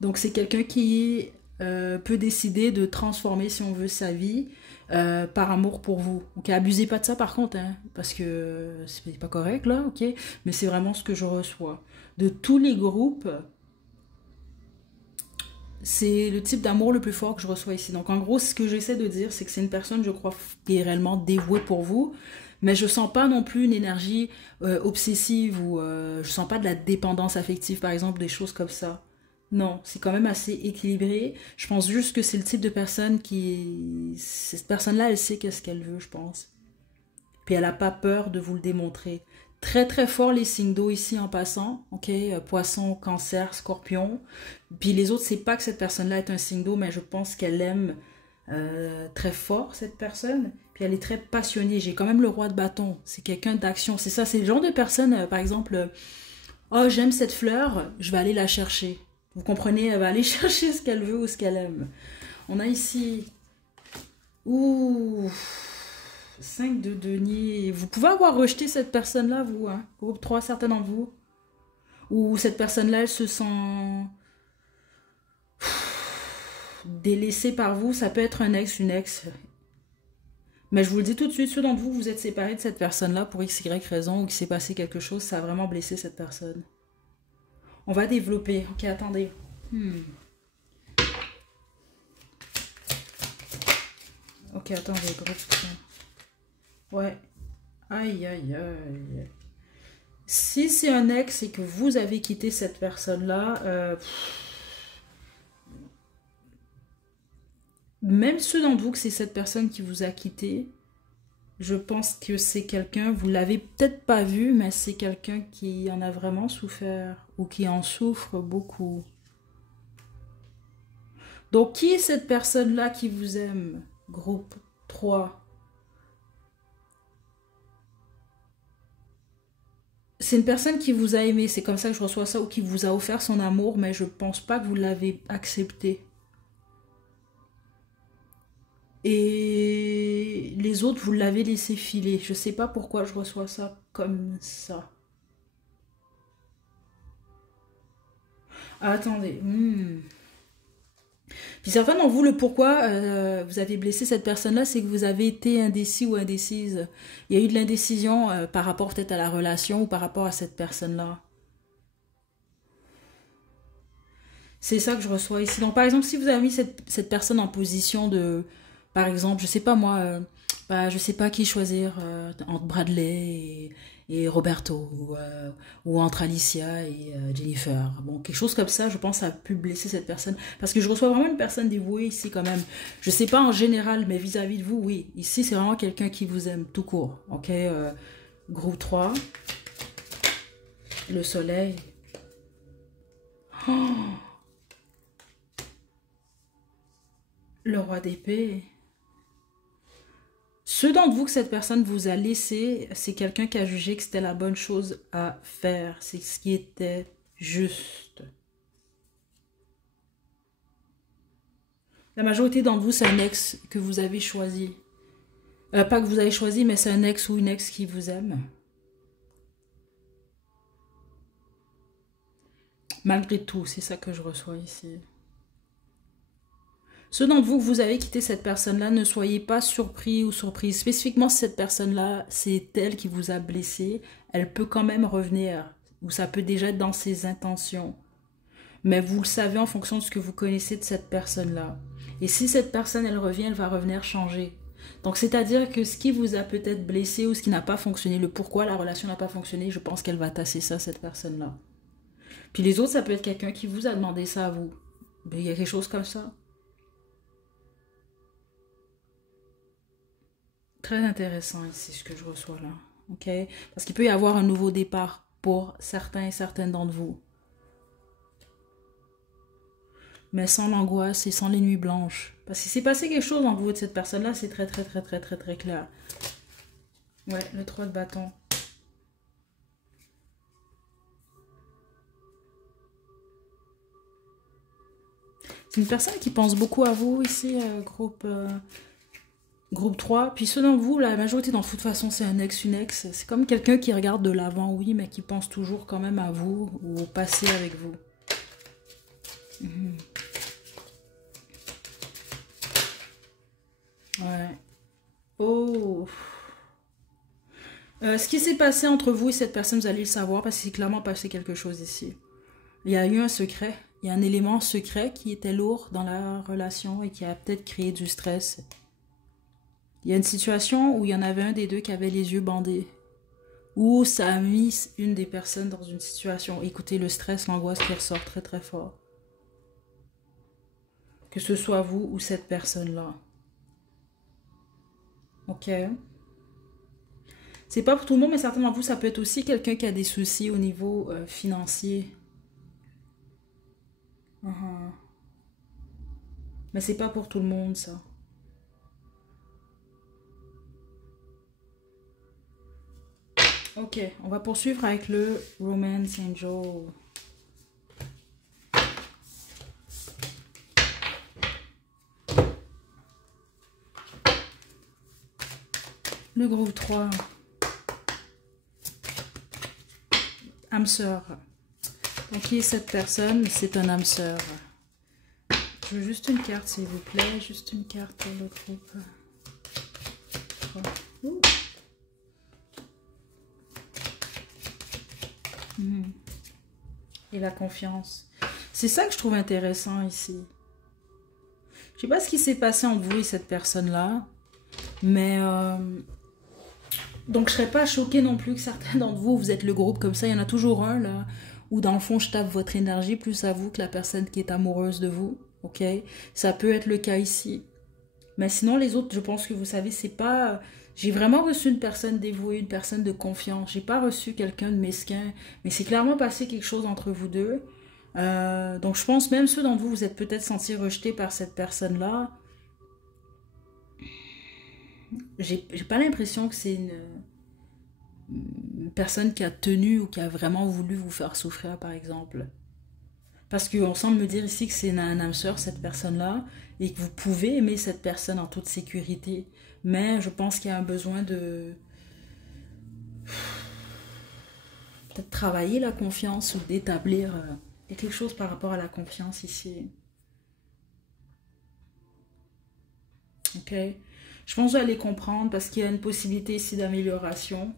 Donc c'est quelqu'un qui peut décider de transformer, si on veut, sa vie par amour pour vous. Ok, abusez pas de ça par contre, hein, parce que c'est pas correct là, ok. Mais c'est vraiment ce que je reçois de tous les groupes. C'est le type d'amour le plus fort que je reçois ici. Donc en gros, ce que j'essaie de dire, c'est que c'est une personne, je crois, qui est réellement dévouée pour vous. Mais je sens pas non plus une énergie obsessive ou je sens pas de la dépendance affective, par exemple, des choses comme ça. Non, c'est quand même assez équilibré. Je pense juste que c'est le type de personne qui... Cette personne-là, elle sait qu'est-ce qu'elle veut, je pense. Puis elle n'a pas peur de vous le démontrer. Très très fort les signes d'eau ici en passant, ok, poisson, cancer, scorpion. Puis les autres, c'est pas que cette personne-là est un signe d'eau, mais je pense qu'elle aime très fort cette personne. Puis elle est très passionnée. J'ai quand même le roi de bâton. C'est quelqu'un d'action. C'est ça, c'est le genre de personne, par exemple, oh j'aime cette fleur, je vais aller la chercher. Vous comprenez, elle va aller chercher ce qu'elle veut ou ce qu'elle aime. On a ici, ouh, 5 de denier. Vous pouvez avoir rejeté cette personne-là, vous, hein? Groupe 3, certains d'entre vous. Ou cette personne-là, elle se sent délaissée par vous. Ça peut être un ex, une ex. Mais je vous le dis tout de suite, ceux d'entre vous, vous êtes séparés de cette personne-là pour x, y raison ou qu'il s'est passé quelque chose, ça a vraiment blessé cette personne. On va développer. Ok, attendez. Ok, attendez, groupe 3. Ouais. Aïe, aïe, aïe. Si c'est un ex et que vous avez quitté cette personne-là, même ceux d'entre vous que c'est cette personne qui vous a quitté, je pense que c'est quelqu'un, vous l'avez peut-être pas vu, mais c'est quelqu'un qui en a vraiment souffert ou qui en souffre beaucoup. Donc, qui est cette personne-là qui vous aime? Groupe 3. C'est une personne qui vous a aimé, c'est comme ça que je reçois ça, ou qui vous a offert son amour, mais je pense pas que vous l'avez accepté. Et les autres, vous l'avez laissé filer. Je sais pas pourquoi je reçois ça comme ça. Ah, attendez. Puis certains d'entre vous, le pourquoi vous avez blessé cette personne-là, c'est que vous avez été indécis ou indécise. Il y a eu de l'indécision par rapport peut-être à la relation ou par rapport à cette personne-là. C'est ça que je reçois ici. Donc, par exemple, si vous avez mis cette personne en position de, par exemple, je sais pas moi, bah, je sais pas qui choisir entre Bradley et Roberto ou entre Alicia et Jennifer. Bon, quelque chose comme ça, je pense, ça a pu blesser cette personne. Parce que je reçois vraiment une personne dévouée ici quand même. Je sais pas en général, mais vis-à-vis de vous, oui. Ici, c'est vraiment quelqu'un qui vous aime tout court. Ok, groupe 3, le soleil. Oh, le roi d'épée. Ceux d'entre vous que cette personne vous a laissé, c'est quelqu'un qui a jugé que c'était la bonne chose à faire. C'est ce qui était juste. La majorité d'entre vous, c'est un ex que vous avez choisi. Pas que vous avez choisi, mais c'est un ex ou une ex qui vous aime. Malgré tout, c'est ça que je reçois ici. Ceux d'entre vous que vous avez quitté cette personne-là, ne soyez pas surpris ou surprise. Spécifiquement, si cette personne-là, c'est elle qui vous a blessé, elle peut quand même revenir. Ou ça peut déjà être dans ses intentions. Mais vous le savez en fonction de ce que vous connaissez de cette personne-là. Et si cette personne, elle revient, elle va revenir changer. Donc, c'est-à-dire que ce qui vous a peut-être blessé ou ce qui n'a pas fonctionné, le pourquoi la relation n'a pas fonctionné, je pense qu'elle va tasser ça, cette personne-là. Puis les autres, ça peut être quelqu'un qui vous a demandé ça à vous. Il y a quelque chose comme ça. Très intéressant ici ce que je reçois là. Ok? Parce qu'il peut y avoir un nouveau départ pour certains et certaines d'entre vous. Mais sans l'angoisse et sans les nuits blanches. Parce qu'il s'est passé quelque chose en vous de cette personne-là, c'est très très très très très très clair. Ouais, le 3 de bâton. C'est une personne qui pense beaucoup à vous ici, groupe 3. Puis ceux d'entre vous, la majorité d'entre vous, de toute façon, c'est un ex, une ex. C'est comme quelqu'un qui regarde de l'avant, oui, mais qui pense toujours quand même à vous ou au passé avec vous. Ouais. Oh. Ce qui s'est passé entre vous et cette personne, vous allez le savoir parce qu'il s'est clairement passé quelque chose ici. Il y a eu un secret. Il y a un élément secret qui était lourd dans la relation et qui a peut-être créé du stress. Il y a une situation où il y en avait un des deux qui avait les yeux bandés. Ou ça a mis une des personnes dans une situation. Écoutez, le stress, l'angoisse qui ressort très très fort. Que ce soit vous ou cette personne-là. Ok? C'est pas pour tout le monde, mais certainement vous, ça peut être aussi quelqu'un qui a des soucis au niveau financier. Mais c'est pas pour tout le monde, ça. Ok, on va poursuivre avec le Romance Angel. Le groupe 3. Âme sœur. Donc, qui est cette personne? C'est un âme sœur. Je veux juste une carte, s'il vous plaît. Juste une carte pour le groupe. Oh. Et la confiance. C'est ça que je trouve intéressant ici. Je sais pas ce qui s'est passé entre vous et cette personne-là. Mais... donc, je serais pas choquée non plus que certains d'entre vous, vous êtes le groupe comme ça. Il y en a toujours un, là, où dans le fond, je tape votre énergie plus à vous que la personne qui est amoureuse de vous. Ok? Ça peut être le cas ici. Mais sinon, les autres, je pense que vous savez, c'est pas... J'ai vraiment reçu une personne dévouée, une personne de confiance. J'ai pas reçu quelqu'un de mesquin, mais c'est clairement passé quelque chose entre vous deux. Donc je pense même ceux d'entre vous, vous êtes peut-être sentis rejetés par cette personne-là. J'ai pas l'impression que c'est une personne qui a tenu ou qui a vraiment voulu vous faire souffrir, par exemple. Parce qu'on semble me dire ici que c'est un âme sœur, cette personne-là, et que vous pouvez aimer cette personne en toute sécurité. Mais je pense qu'il y a un besoin de peut-être travailler la confiance ou d'établir quelque chose par rapport à la confiance ici. Ok? Je pense que vous allez comprendre parce qu'il y a une possibilité ici d'amélioration.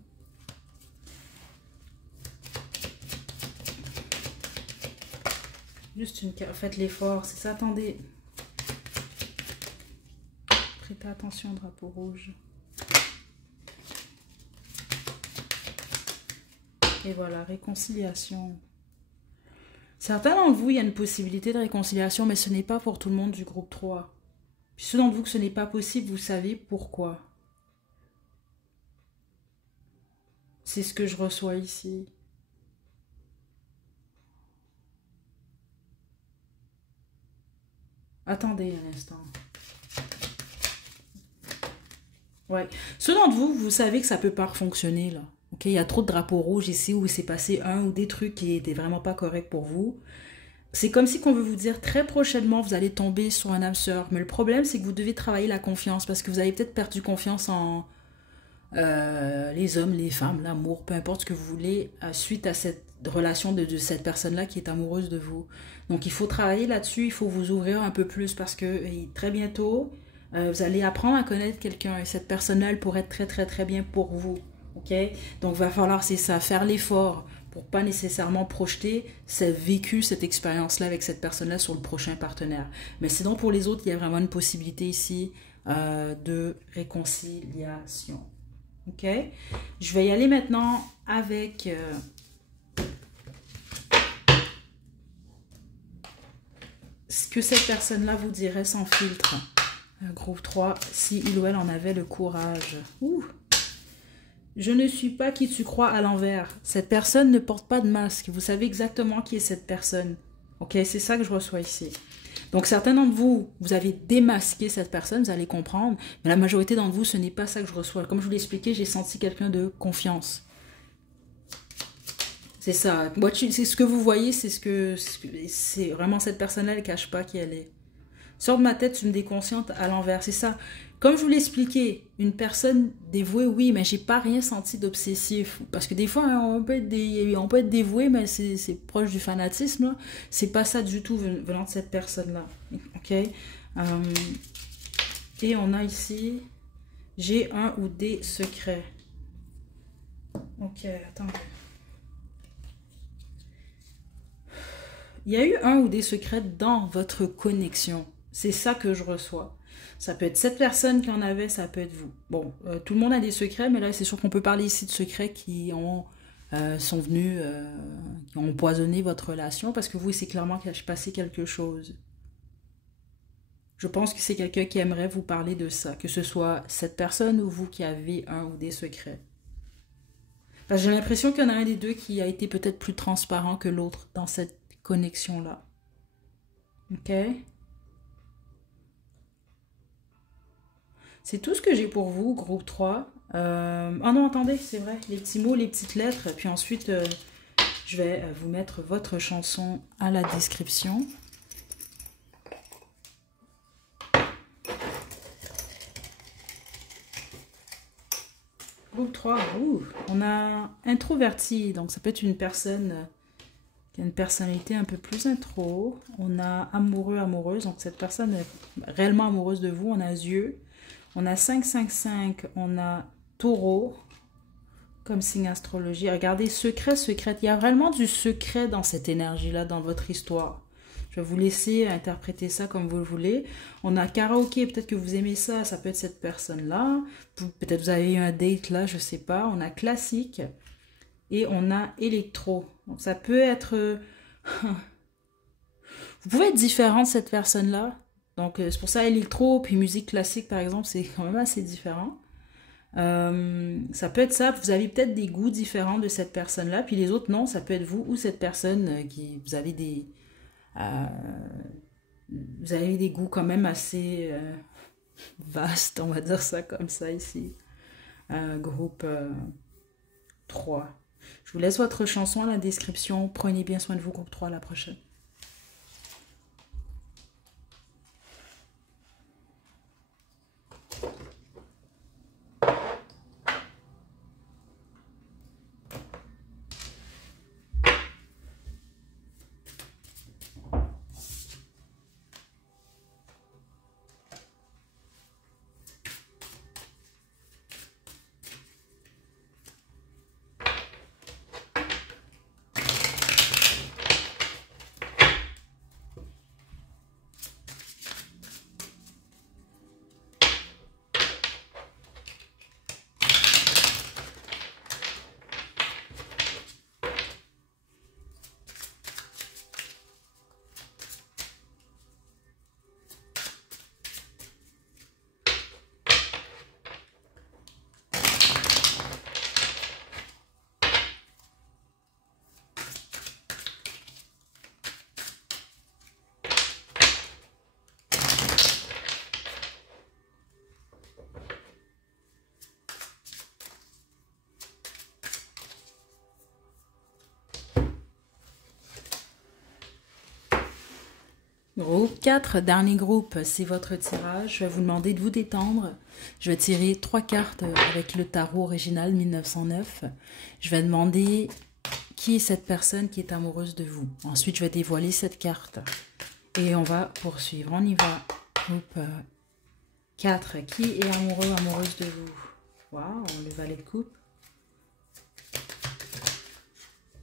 Juste une carte. Faites l'effort, c'est ça. Attendez. Prêtez attention au drapeau rouge. Et voilà, réconciliation. Certains d'entre vous, il y a une possibilité de réconciliation, mais ce n'est pas pour tout le monde du groupe 3. Puis ceux d'entre vous que ce n'est pas possible, vous savez pourquoi. C'est ce que je reçois ici. Attendez un instant. Ouais. Ceux d'entre vous, vous savez que ça peut pas fonctionner là. Ok, il y a trop de drapeaux rouges ici où il s'est passé un ou des trucs qui étaient vraiment pas corrects pour vous. C'est comme si qu'on veut vous dire très prochainement vous allez tomber sur un âme sœur. Mais le problème c'est que vous devez travailler la confiance parce que vous avez peut-être perdu confiance en les hommes, les femmes, l'amour, peu importe ce que vous voulez, suite à cette relation de cette personne-là qui est amoureuse de vous. Donc il faut travailler là-dessus, il faut vous ouvrir un peu plus parce que très bientôt, vous allez apprendre à connaître quelqu'un et cette personne-là, elle pourrait être très très très bien pour vous. Ok? Donc il va falloir, c'est ça, faire l'effort pour pas nécessairement projeter cette expérience-là avec cette personne-là sur le prochain partenaire. Mais sinon, pour les autres, il y a vraiment une possibilité ici de réconciliation. Ok? Je vais y aller maintenant avec ce que cette personne-là vous dirait sans filtre. Groupe 3, si il ou elle en avait le courage. Ouh. Je ne suis pas qui tu crois à l'envers. Cette personne ne porte pas de masque. Vous savez exactement qui est cette personne. Ok, c'est ça que je reçois ici. Donc certains d'entre vous, vous avez démasqué cette personne, vous allez comprendre. Mais la majorité d'entre vous, ce n'est pas ça que je reçois. Comme je vous l'ai expliqué, j'ai senti quelqu'un de confiance. C'est ça. C'est ce que vous voyez, c'est vraiment cette personne-là, elle ne cache pas qui elle est. Sors de ma tête, tu me déconscientes à l'envers. C'est ça. Comme je vous l'ai expliqué, une personne dévouée, oui, mais j'ai pas rien senti d'obsessif. Parce que des fois, on peut être dévoué, mais c'est proche du fanatisme. C'est pas ça du tout venant de cette personne-là. Ok? Et on a ici, j'ai un ou des secrets. Ok, attends. Il y a eu un ou des secrets dans votre connexion. C'est ça que je reçois. Ça peut être cette personne qui en avait, ça peut être vous. Bon, tout le monde a des secrets, mais là, c'est sûr qu'on peut parler ici de secrets qui sont venus, qui ont empoisonné votre relation, parce que vous, c'est clairement qu'il a passé quelque chose. Je pense que c'est quelqu'un qui aimerait vous parler de ça, que ce soit cette personne ou vous qui avez un ou des secrets. Parce que j'ai l'impression qu'il y en a un des deux qui a été peut-être plus transparent que l'autre dans cette connexion-là. Ok? C'est tout ce que j'ai pour vous, groupe 3. Ah non, attendez, c'est vrai, les petits mots, les petites lettres. Puis ensuite, je vais vous mettre votre chanson à la description. Groupe 3, on a introverti, donc ça peut être une personne qui a une personnalité un peu plus intro. On a amoureux, amoureuse, donc cette personne est réellement amoureuse de vous. On a yeux. On a 555, on a taureau comme signe astrologie. Regardez, secret, secrète. Il y a vraiment du secret dans cette énergie-là, dans votre histoire. Je vais vous laisser interpréter ça comme vous le voulez. On a karaoké, peut-être que vous aimez ça, ça peut être cette personne-là. Peut-être vous avez eu un date là, je sais pas. On a classique et on a électro. Donc ça peut être... vous pouvez être différent de cette personne-là. Donc, c'est pour ça, électro, puis musique classique, par exemple, c'est quand même assez différent. Ça peut être ça, vous avez peut-être des goûts différents de cette personne-là, puis les autres, non, ça peut être vous ou cette personne qui, euh, vous avez des goûts quand même assez vastes, on va dire ça comme ça ici. Groupe 3. Je vous laisse votre chanson à la description. Prenez bien soin de vous, groupe 3, à la prochaine. Groupe 4, dernier groupe, c'est votre tirage. Je vais vous demander de vous détendre. Je vais tirer 3 cartes avec le tarot original 1909. Je vais demander qui est cette personne qui est amoureuse de vous. Ensuite, je vais dévoiler cette carte. Et on va poursuivre. On y va. Groupe 4, qui est amoureux, amoureuse de vous? Waouh, le valet de coupe.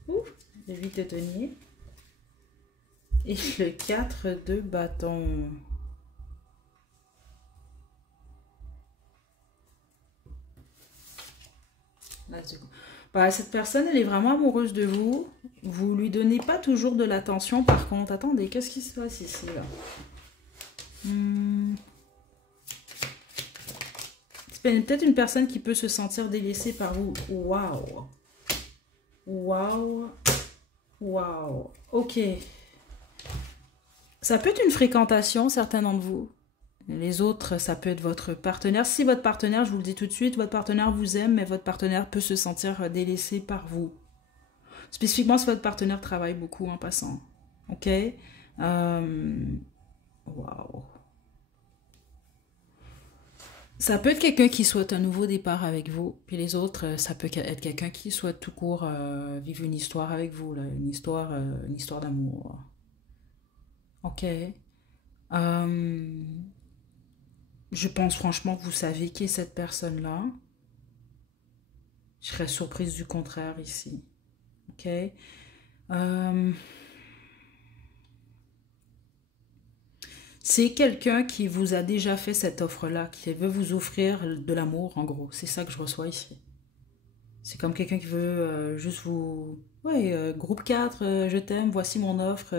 Ouh, le 8 de denier. Et le 4 de bâton. Bah, cette personne, elle est vraiment amoureuse de vous. Vous lui donnez pas toujours de l'attention. Par contre, attendez, qu'est-ce qui se passe ici, là? C'est peut-être une personne qui peut se sentir délaissée par vous. Waouh. Waouh. Waouh. Ok. Ça peut être une fréquentation, certains d'entre vous. Les autres, ça peut être votre partenaire. Si votre partenaire, je vous le dis tout de suite, votre partenaire vous aime, mais votre partenaire peut se sentir délaissé par vous. Spécifiquement si votre partenaire travaille beaucoup en passant. Ok? Waouh. Ça peut être quelqu'un qui souhaite un nouveau départ avec vous. Puis les autres, ça peut être quelqu'un qui souhaite tout court vivre une histoire avec vous. Là, une histoire d'amour. Ok. Je pense franchement que vous savez qui est cette personne-là. Je serais surprise du contraire ici. Ok. C'est quelqu'un qui vous a déjà fait cette offre-là, qui veut vous offrir de l'amour, en gros. C'est ça que je reçois ici. C'est comme quelqu'un qui veut juste vous... Ouais, groupe 4, je t'aime, voici mon offre.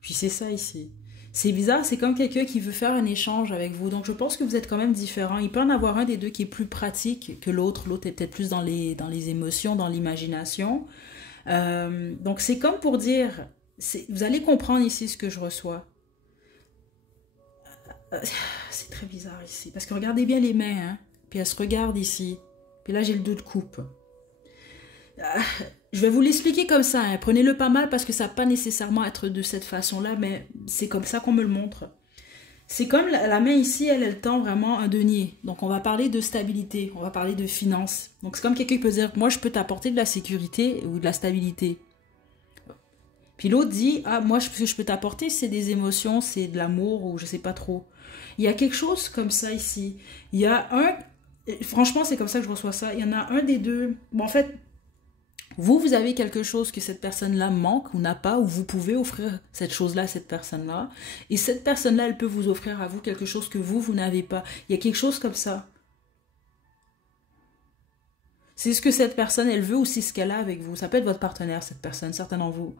Puis c'est ça ici. C'est bizarre, c'est comme quelqu'un qui veut faire un échange avec vous. Donc je pense que vous êtes quand même différents. Il peut en avoir un des deux qui est plus pratique que l'autre. L'autre est peut-être plus dans les émotions, dans l'imagination. Donc c'est comme pour dire... Vous allez comprendre ici ce que je reçois. C'est très bizarre ici. Parce que regardez bien les mains. Hein? Puis elles se regardent ici. Puis là, j'ai le 2 de coupe. Je vais vous l'expliquer comme ça. Hein. Prenez-le pas mal parce que ça va pas nécessairement être de cette façon-là. Mais c'est comme ça qu'on me le montre. C'est comme la main ici, elle tend vraiment un denier. Donc, on va parler de stabilité. On va parler de finances. Donc, c'est comme quelqu'un qui peut dire, moi, je peux t'apporter de la sécurité ou de la stabilité. Puis l'autre dit, ah, moi, ce que je peux t'apporter, c'est des émotions, c'est de l'amour ou je sais pas trop. Il y a quelque chose comme ça ici. Il y a un... Franchement, c'est comme ça que je reçois ça. Il y en a un des deux... Bon, en fait, vous avez quelque chose que cette personne-là manque ou n'a pas, ou vous pouvez offrir cette chose-là à cette personne-là. Et cette personne-là, elle peut vous offrir à vous quelque chose que vous n'avez pas. Il y a quelque chose comme ça. C'est ce que cette personne, elle veut ou c'est ce qu'elle a avec vous. Ça peut être votre partenaire, cette personne, certains d'entre vous.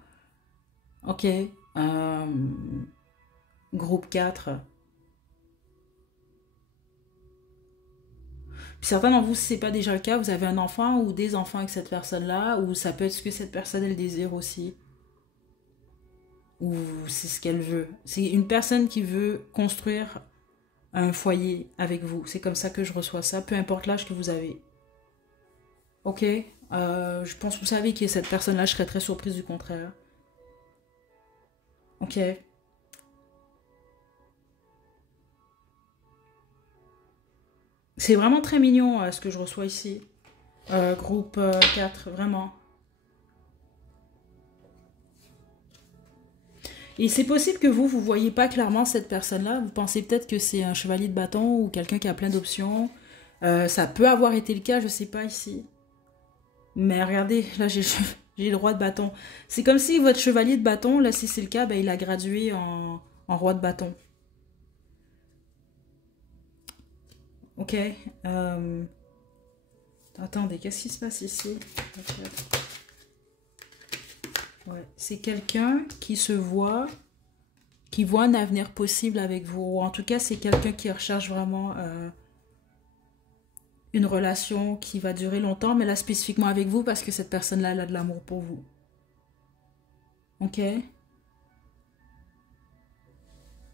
Ok. Groupe 4. Puis certains d'entre vous, si ce n'est pas déjà le cas, vous avez un enfant ou des enfants avec cette personne-là, ou ça peut être ce que cette personne, elle désire aussi. Ou c'est ce qu'elle veut. C'est une personne qui veut construire un foyer avec vous. C'est comme ça que je reçois ça, peu importe l'âge que vous avez. Ok. Je pense que vous savez qui est cette personne-là, je serais très surprise du contraire. Ok. C'est vraiment très mignon ce que je reçois ici. Groupe 4, vraiment. Et c'est possible que vous voyez pas clairement cette personne-là. Vous pensez peut-être que c'est un chevalier de bâton ou quelqu'un qui a plein d'options. Ça peut avoir été le cas, je sais pas ici. Mais regardez, là j'ai le roi de bâton. C'est comme si votre chevalier de bâton, là si c'est le cas, ben, il a gradué en roi de bâton. Ok. euh, Attendez, qu'est-ce qui se passe ici? Ouais. C'est quelqu'un qui voit un avenir possible avec vous. Ou en tout cas, c'est quelqu'un qui recherche vraiment une relation qui va durer longtemps, mais là spécifiquement avec vous parce que cette personne-là, elle a de l'amour pour vous. Ok?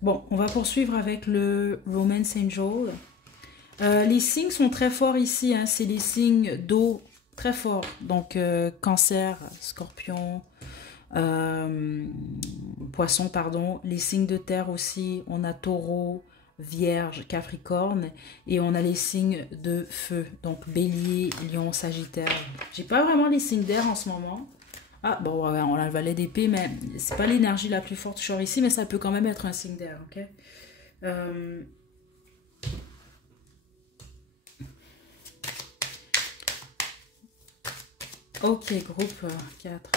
Bon, on va poursuivre avec le Romance Angel. Les signes sont très forts ici, hein. C'est les signes d'eau très forts. Donc, cancer, scorpion, poisson, pardon. Les signes de terre aussi, on a taureau, vierge, capricorne. Et on a les signes de feu. Donc, bélier, lion, sagittaire. J'ai pas vraiment les signes d'air en ce moment. Ah, bon, ouais, on a le valet d'épée, mais c'est pas l'énergie la plus forte genre ici, mais ça peut quand même être un signe d'air, ok? Euh, ok, groupe 4.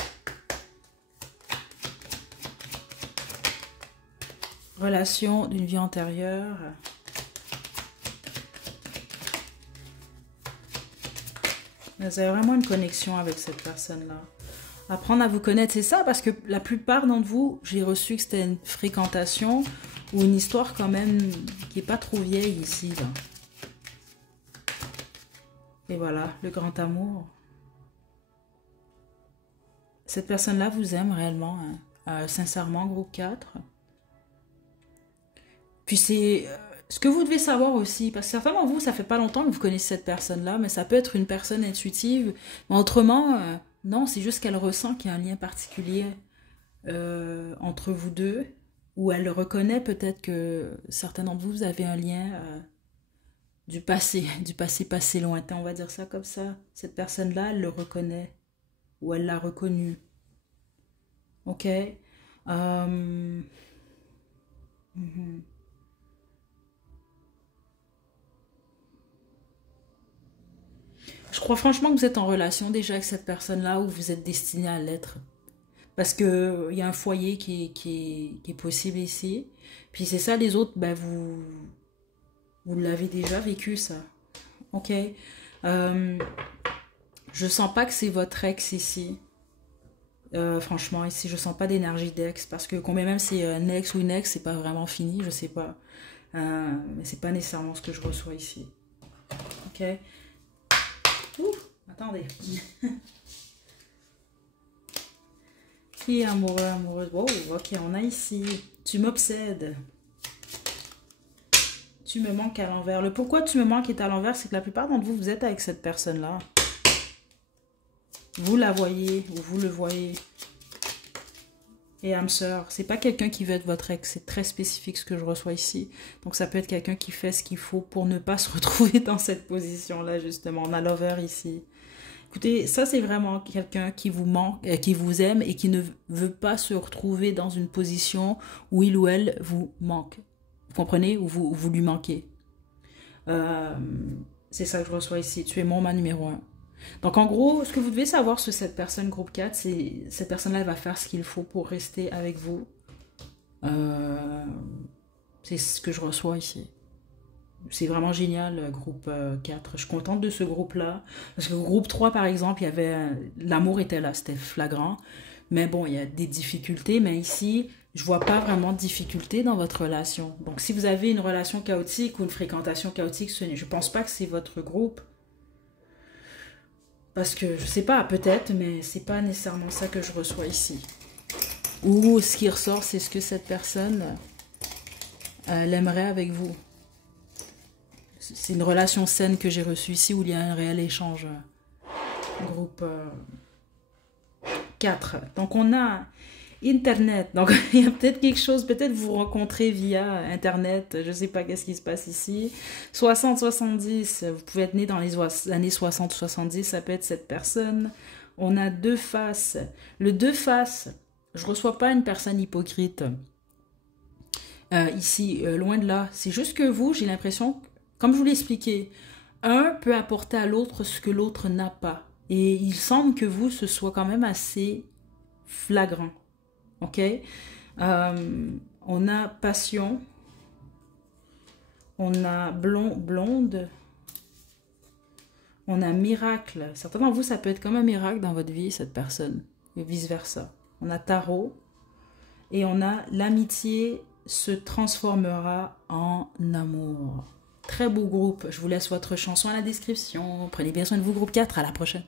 Relation d'une vie antérieure. Vous avez vraiment une connexion avec cette personne-là. Apprendre à vous connaître, c'est ça, parce que la plupart d'entre vous, j'ai reçu que c'était une fréquentation ou une histoire quand même qui n'est pas trop vieille ici. Là. Et voilà, le grand amour. Cette personne-là vous aime réellement, hein. Sincèrement, groupe 4. Puis c'est ce que vous devez savoir aussi, parce que certainement vous, ça fait pas longtemps que vous connaissez cette personne-là, mais ça peut être une personne intuitive. Mais autrement, non, c'est juste qu'elle ressent qu'il y a un lien particulier entre vous deux, ou elle reconnaît peut-être que certains d'entre vous, vous avez un lien du passé, du passé lointain, on va dire ça comme ça. Cette personne-là, elle le reconnaît, ou elle l'a reconnu. Ok? Mhm. Je crois franchement que vous êtes en relation déjà avec cette personne-là ou vous êtes destiné à l'être. Parce que il y a un foyer qui est possible ici. Puis c'est ça, les autres, ben vous l'avez déjà vécu, ça. Ok. Je sens pas que c'est votre ex ici. Franchement, ici, je sens pas d'énergie d'ex. Parce que combien même c'est un ex ou une ex, c'est pas vraiment fini, je sais pas. Mais c'est pas nécessairement ce que je reçois ici. Ok. Ouh, attendez. Qui est amoureux, amoureuse? Wow, ok, on a ici. Tu m'obsèdes. Tu me manques à l'envers. Le pourquoi tu me manques est à l'envers, c'est que la plupart d'entre vous, vous êtes avec cette personne-là. Vous la voyez ou vous le voyez. Et âme sœur, c'est pas quelqu'un qui veut être votre ex, c'est très spécifique ce que je reçois ici. Donc ça peut être quelqu'un qui fait ce qu'il faut pour ne pas se retrouver dans cette position-là, justement. On a lover ici. Écoutez, ça c'est vraiment quelqu'un qui vous manque, qui vous aime et qui ne veut pas se retrouver dans une position où il ou elle vous manque. Vous comprenez? Ou vous lui manquez. Euh, c'est ça que je reçois ici. Tu es ma numéro un. Donc en gros, ce que vous devez savoir sur cette personne groupe 4, c'est cette personne-là elle va faire ce qu'il faut pour rester avec vous. C'est ce que je reçois ici. C'est vraiment génial, groupe 4. Je suis contente de ce groupe-là. Parce que groupe 3, par exemple, il y avait l'amour était là, c'était flagrant. Mais bon, il y a des difficultés. Mais ici, Je vois pas vraiment de difficulté dans votre relation. Donc, si vous avez une relation chaotique ou une fréquentation chaotique, je pense pas que c'est votre groupe. Parce que, je sais pas, peut-être, mais c'est pas nécessairement ça que je reçois ici. Ou ce qui ressort, c'est ce que cette personne l'aimerait avec vous. C'est une relation saine que j'ai reçue ici où il y a un réel échange. Groupe 4. Donc on a Internet. Donc il y a peut-être quelque chose, peut-être vous rencontrez via Internet. Je ne sais pas qu'est-ce qui se passe ici. 60-70, vous pouvez être né dans les années 60-70, ça peut être cette personne. On a deux faces. Le deux faces, je ne reçois pas une personne hypocrite. Ici, loin de là. C'est juste que vous, j'ai l'impression, comme je vous l'ai expliqué, un peut apporter à l'autre ce que l'autre n'a pas. Et il semble que vous, ce soit quand même assez flagrant. OK? On a passion. On a blonde. On a miracle. Certains d'entre vous, ça peut être comme un miracle dans votre vie, cette personne. Et vice-versa. On a tarot. Et on a l'amitié se transformera en amour. Très beau groupe. Je vous laisse votre chanson à la description. Prenez bien soin de vous, groupe 4. À la prochaine.